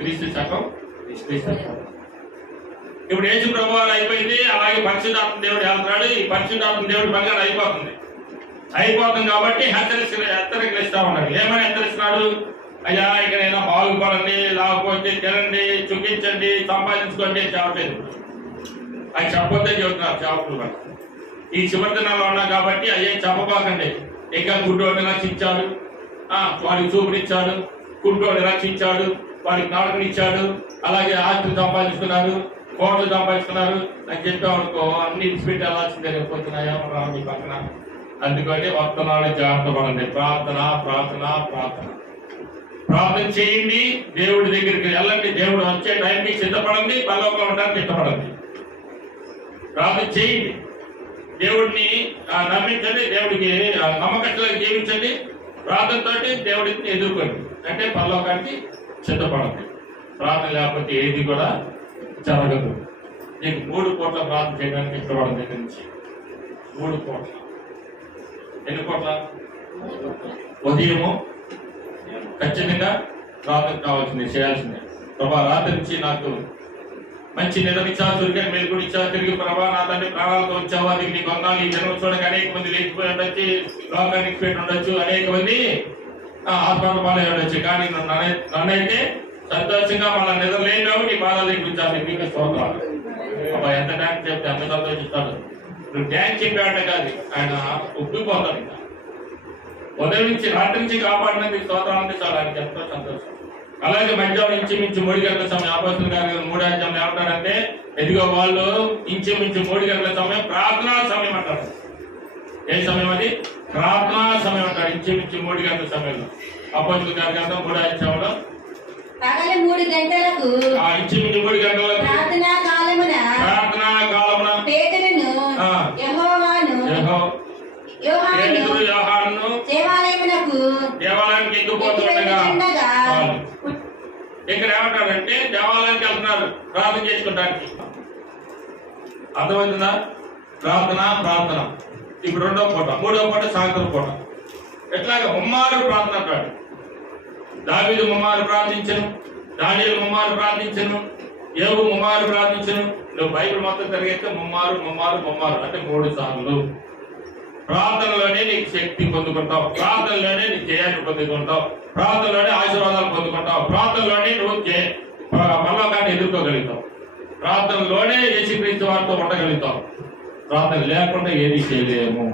క్రీస్తు శకం. ఇప్పుడు యేసు ప్రభువారు అయిపోయింది, అలాగే పరిశుద్ధాత్మ దేవుడు వెళ్తున్నాడు. ఈ పరిశుద్ధాత్మ దేవుడు బంగారు అయిపోతుంది కాబట్టి హెచ్చరికలు ఇస్తా ఉన్నాడు. ఏమని హెచ్చరిస్తున్నాడు? అయ్యా ఇక్కడైనా బాగుపడండి, లేకపోతే తినండి, చుగించండి, సంపాదించుకోండి అని చెప్పలేదు. అది చెప్పొద్దని చెబుతున్నారు సేవకులు. ఈ చివరి దినాల్లో ఉన్నాం కాబట్టి అయ్యే చెప్పబాకండి. ఇంకా గుడ్డోడిని రక్షించాడు, వాడికి చూపునిచ్చాడు, గుడ్డోడిని రక్షించాడు, వాడికి నాలుకనిచ్చాడు, అలాగే ఆస్తులు సంపాదించుకున్నారు, కోట్లు సంపాదించుకున్నారు అని చెప్పామనుకో అన్ని ఇన్స్పెక్ట్ వెళ్ళాల్సిందే లేకపోతున్నాయా మీ పక్కన. అందుకని వర్తనాలు జాగ్రత్త పడండి. ప్రార్థన చేయండి, దేవుడి దగ్గరికి వెళ్ళండి, దేవుడు వచ్చే టైంకి సిద్ధపడండి, పరలోకంలో ఉండడానికి సిద్ధపడండి. ప్రార్థన చేయండి, దేవుడిని నమ్మించండి, దేవుడికి నమ్మకస్తులకు జీవించండి, ప్రార్థనతో దేవుడిని ఎదుర్కోండి, అంటే పరలోకానికి సిద్ధపడండి. ప్రార్థన లేకపోతే ఏది కూడా జరగదు. నీకు 3 పూట్ల ప్రార్థన చేయడానికి ఇష్టపడదు. దగ్గర నుంచి 3 పూట్ల. ఎన్ని పూట్ల? ఉదయము ఖచ్చితంగా ప్రార్థన కావాల్సింది, చేయాల్సిందే. ప్రభా రాత్రి నుంచి నాకు మంచి నిద్రనిచ్చా, దొరికాను మేలుకుని ఇచ్చా, తిరిగి ప్రభా నా తండ్రి ప్రాణాలతో వచ్చావా, నీ కొందాలు ఈ జనం చూడగా అనేక మంది లేచిపోయి ఉండొచ్చు, లోకానికి పెట్టి ఉండొచ్చు, అనేక మంది హాస్పిటల్ పాలై ఉండొచ్చు. కానీ నన్నైతే సంతోషంగా మన నిద్ర లేనావు, నీ బాధలు గురించాలి. మీకు స్తోత్రాలు. అబ్బా ఎంత డ్యాన్స్ చెప్తే అంత సంతోషిస్తాడు. నువ్వు డ్యాన్స్ చెప్పాడంటే కాదు, ఆయన ఉబ్బిపోతాడు. ఇంకా ఉదయం నుంచి రాత్రి నుంచి కాపాడినందుకు స్తోత్రాలు అంటే చాలా ఆయనకి ఎంతో సంతోషం. అలాగే మధ్యాహ్నం ఇంచుమించు 3 గంటల సమయం అపోస్తలుల కార్యాలు 3వ ఏమంటారంటే, ఎదిగో వాళ్ళు ఇంచుమించు 3 గంటల సమయం ప్రార్థనా సమయం అంటారు. ఏ సమయం అది? ప్రార్థనా సమయం అంటారు. ఇంచుమించు 3 గంటల సమయంలో అపోస్తలుల కార్యాలు 3వ అధ్యాయంలో పగలు 3 గంటలకు ఇంచుమించు 3 గంటలకు ప్రార్థనా కాలమున పేతురును యోహాను దేవాలయానికి ఎక్కిపోతుండగా ఇక్కడ ఏమంటారంటే దేవాలయానికి వెళ్తున్నారు ప్రార్థన చేసుకోవడానికి. అర్థమవుతుందా? ప్రార్థన. ఇప్పుడు 2వ పూట, 3వ పూట సాయంత్రం పూట. ఎట్లాగా ముమ్మారు ప్రార్థన అంటాడు. దావీదు ముమ్మారు ప్రార్థించను, దానియేలు ముమ్మారు ప్రార్థించను, యోబు ముమ్మారు ప్రార్థించను. నువ్వు బైబిల్ మొత్తం తిరిగితే ముమ్మారు అంటే 3 సార్లు. ప్రార్థనలోనే నీకు శక్తి పొందుకుంటావు, ప్రార్థనలోనే నీకు జయాన్ని పొందుకుంటావు, ప్రార్థనలోనే ఆశీర్వాదాలు పొందుకుంటావు, ప్రార్థనలోనే నువ్వు పరలోకాన్ని ఎదుర్కోగలుగుతావు, ప్రార్థనలోనే యేసుక్రీస్తు వారితో ఉండగలుగుతావు. ప్రార్థన లేకుండా ఏది చేయలేము.